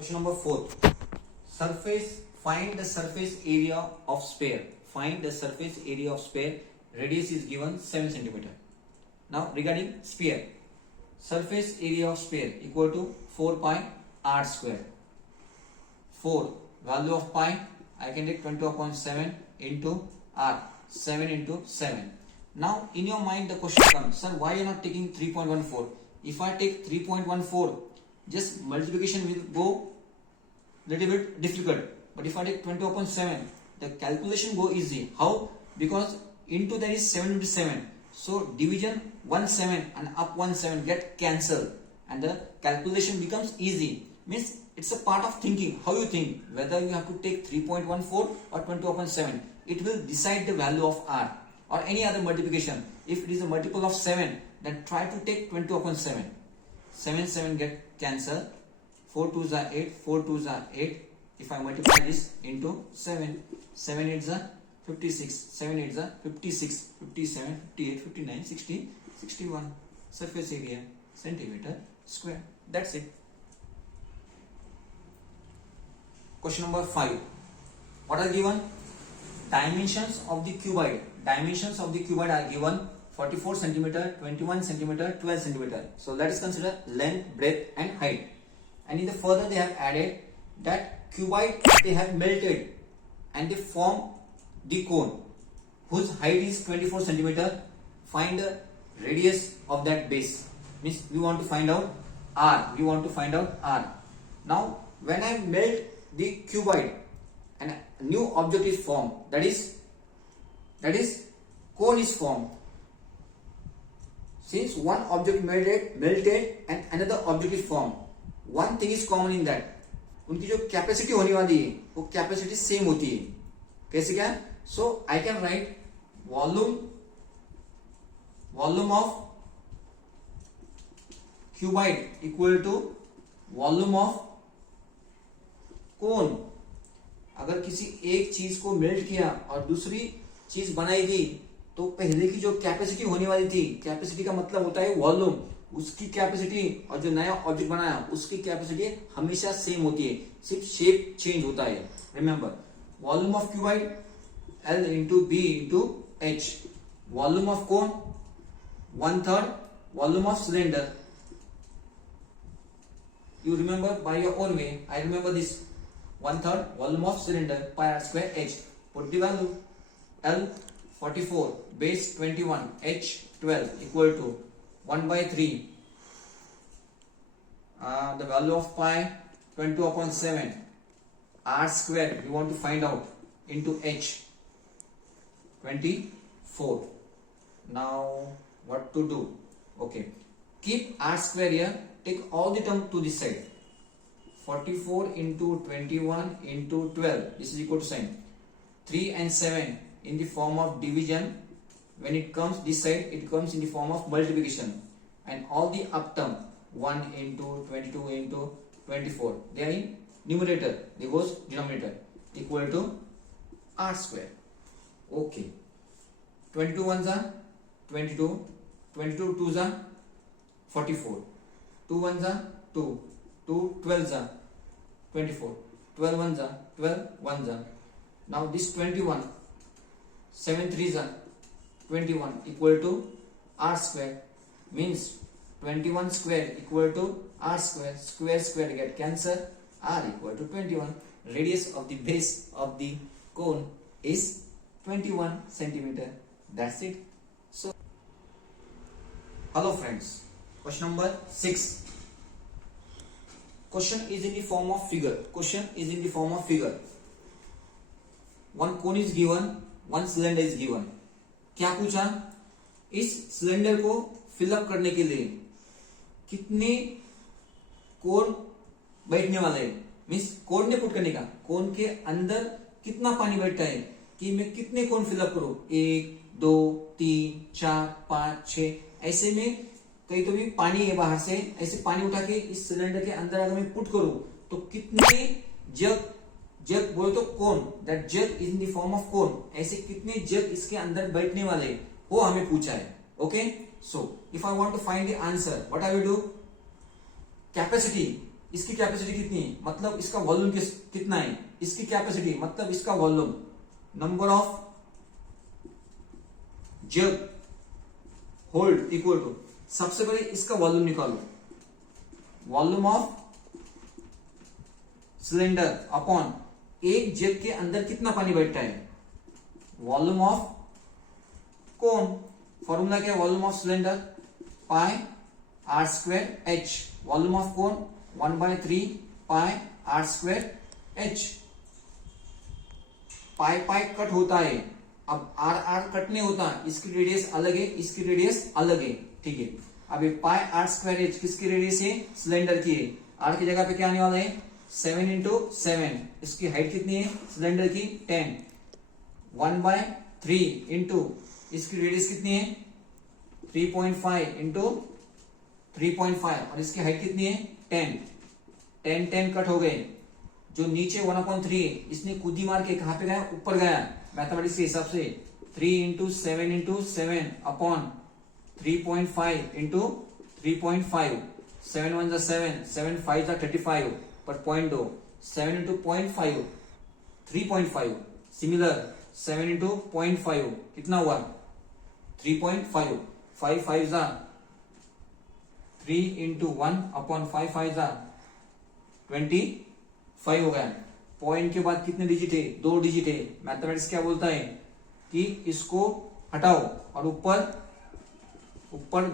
Question number 4. Find the surface area of sphere. Find the surface area of sphere. Radius is given 7 cm. Now regarding sphere, surface area of sphere equal to 4 pi r square. 4 value of pi I can take 20/7 into r, 7 into 7. Now in your mind the question comes, sir, why you are not taking 3.14? If I take 3.14, just multiplication will go little bit difficult. But if I take 20/7, the calculation go easy. How? Because into there is 7 into 7. So division 1 7 and up 1 7 get cancelled and the calculation becomes easy. Means it's a part of thinking. How you think, whether you have to take 3.14 or 20/7, it will decide the value of r or any other multiplication. If it is a multiple of 7, then try to take 20/7. 7 7 get cancelled. 4 2s are 8, 4 2s are 8. If I multiply this into 7, 7 8s are 56, 7 8s are 56, 57, 58, 59, 60, 61. Surface area centimeter square. That's it. Question number 5. What are given? Dimensions of the cuboid. Dimensions of the cuboid are given 44 centimeter, 21 centimeter, 12 centimeter. So let us consider length, breadth and height. And in the further they have added that cuboid they have melted and they form the cone whose height is 24 centimeter. Find the radius of that base. Means we want to find out r. We want to find out r. Now when I melt the cuboid and a new object is formed, that is cone is formed. Since one object melted and another object is formed, one thing is common in that, उनकी जो capacity होने वाली है वो capacity same होती है. कैसे क्या? So I can write volume of cuboid equal to volume of cone. अगर किसी एक चीज को मेल्ट किया और दूसरी चीज बनाई गई तो पहले की जो कैपेसिटी होने वाली थी, कैपेसिटी का मतलब होता है वॉल्यूम, उसकी कैपेसिटी और जो नया ऑब्जेक्ट बनाया उसकी कैपेसिटी हमेशा सेम होती है, सिर्फ शेप चेंज होता है. Remember, volume of cuboid L into B into H. Volume of cone 1/3 volume of cylinder. You remember by your own way. I remember this 1/3 volume of cylinder pi r square H. Put the value. L 44 base 21 H 12 equal to 1/3. The value of pi 20/7 r square we want to find out into H 24. Now what to do? Okay, keep r square here, take all the term to this side. 44 into 21 into 12, this is equal to sign 3 and 7 in the form of division. When it comes this side, it comes in the form of multiplication, and all the up term 1 into 22 into 24, they are in numerator, they goes denominator, equal to r square. Okay, 22 ones are 22, 22 twos are 44, 2 ones are 2, 2 12s are 24, 12 ones are 12, ones are. Now this 21, 7 threes are 21 equal to r square. Means 21 square equal to r square. Square get cancelled. R equal to 21. Radius of the base of the cone is 21 centimeter. That's it. So, hello friends. Question number 6. Question is in the form of figure. One cone is given, one cylinder is given. क्या पूछा? इस cylinder को fill up करने के लिए कितने कोन बैठने वाले हैं? मीन्स कोन ने पुट करने का, कोन के अंदर कितना पानी बैठता है कि मैं कितने कोन फिलअप करूं? 1 2 3 4 5 6. ऐसे में कहीं तो भी पानी है बाहर से, ऐसे पानी उठा के इस सिलेंडर के अंदर अगर मैं पुट करूं तो कितने जग बोले तो cone, that jug is in the form of cone, ऐसे कितने जग इसके अंदर बैठने वाले वो हमें पूछा है. Okay, so if I want to find the answer, what I will do? Capacity इसकी कैपेसिटी कितनी है, मतलब इसका वॉल्यूम कितना है, इसकी कैपेसिटी मतलब इसका volume, number of jug hold equal to, सबसे पहले इसका वॉल्यूम निकालो, वॉल्यूम ऑफ सिलेंडर अपॉन एक जग के अंदर कितना पानी बैठता है, वॉल्यूम ऑफ कोन, फॉर्मूला क्या है, volume of cylinder pi r square h, volume of cone 1/3 pi r square h. Pi pi cut होता है, अब आर आर कट नहीं होता, इसकी रेडियस अलग है, इसकी रेडियस अलग है, ठीक है। अब ये पाई आर स्क्वायर एच किसकी रेडियस है, सिलेंडर की है, आर की जगह पे क्या आने वाला है 7 इंटू 7, इसकी हाइट कितनी है सिलेंडर की 10, 1/3 इंटू इसकी रेडियस कितनी है 3.5 इंटू 3.5 और इसकी हाइट कितनी है 10, 10 कट हो गए, जो नीचे 1/3 है इसने कूदी मार के कहां पे गया, ऊपर गया, मैथमेटिक्स के हिसाब से 3 इंटू 7 इंटू 7 अपॉन 3.5 इंटू 3.5, 7 1 7, 7 5 35 पर 0.2, 7 इंटू 0.5 3.5, सिमिलर 7 इंटू 0.5 कितना हुआ 3.5, 5 5 3 इंटू 1 अपॉन 5 5 25 हो गया। पॉइंट के बाद कितने डिजिट है, 2 डिजिट है, मैथमेटिक्स क्या बोलता है कि इसको हटाओ और ऊपर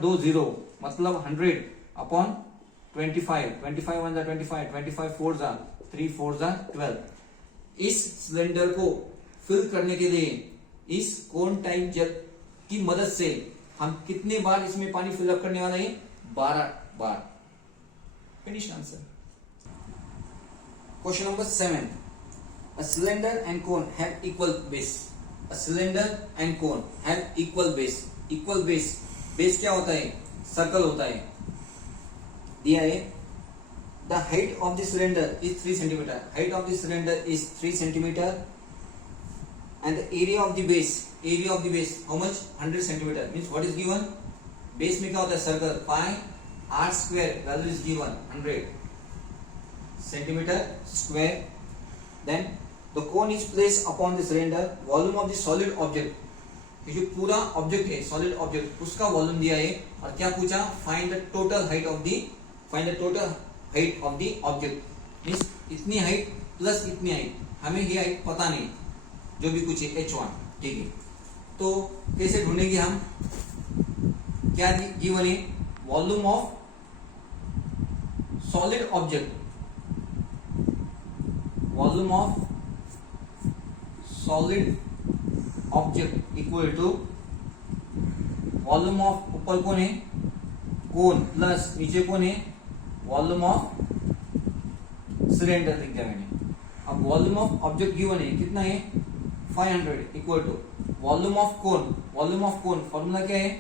2 जीरो, मतलब 100 अपॉन 25, 25 1 25, 25 4 3 4 12। इस सिलेंडर को फिल करने के लिए इस कोन टाइप जग की मदद से हम कितने बार इसमें पानी फिलअप करने वाला है, 12 बार। Finish answer. Question number 7, a cylinder and cone have equal base, a cylinder and cone have equal base, equal base, base क्या होता है, सर्कल होता है, दिया है the height of the cylinder is 3 centimeter, height of the cylinder is 3 centimeter and the area of the base how much, 100 centimeter, means what is given, base में क्या होता है circle, pi r square value is given 100 centimeter square, then the cone is placed upon the cylinder, volume of the solid object, ये जो पूरा object है solid object उसका volume दिया है और क्या पूछा, find the total height of the object, means इतनी हाइट प्लस इतनी हाइट, हमें ये हाइट पता नहीं, जो भी कुछ है h1, ठीक है। तो कैसे ढूंढेंगे हम, क्या गिवन है, volume of solid object, volume of solid object equal to volume of, ऊपर कौन है कोन प्लस नीचे कौन है वॉल्यूम ऑफ सिलेंडर लिख दिया मैंने। अब वॉल्यूम ऑफ ऑब्जेक्ट गिवन है कितना है 500 equal to volume of cone formula क्या है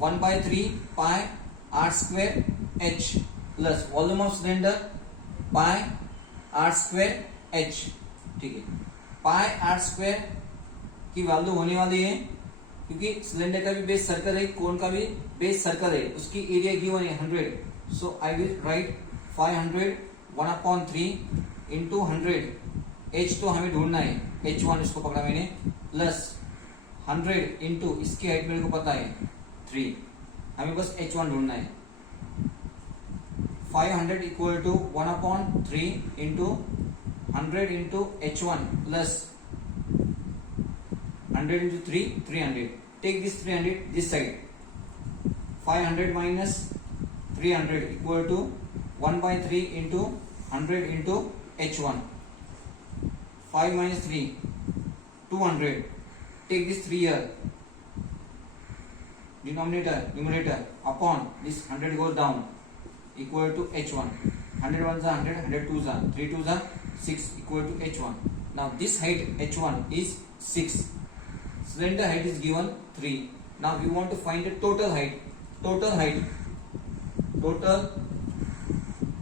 1/3 pi r square h plus volume of cylinder pi r square h, ठीक है। पाई आर स्क्वायर की वैल्यू होने वाली है क्योंकि सिलेंडर का भी बेस सर्कल है, कोन का भी बेस सर्कल है, उसकी एरिया गिवन है 100, so I will write 500 1/3 into 100, h तो हमें ढूंढना है, h1 इसको पकड़ा मैंने, प्लस 100 इंटू इसकी हाइट मेरे को पता है 3, हमें बस h1 ढूंढना है। 500 equal to 1/3 into 100 into h1 plus 100 into 3, 300. Take this 300 this side. 500 minus 300 equal to 1/3 into 100 into h1. 5 minus 3, 200. Take this 3 here. Denominator, numerator upon this 100 goes down equal to h1. 100 ones are 100, 100 twos are 3 twos are 6 equal to h1. Now this height h1 is 6. Cylinder height is given 3. Now we want to find the total height. Total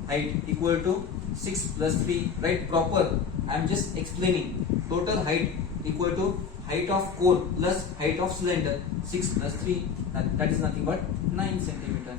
height equal to 6 plus 3. Right, proper. I am just explaining. Total height equal to height of cone plus height of cylinder. 6 plus 3. That is nothing but 9 centimeter.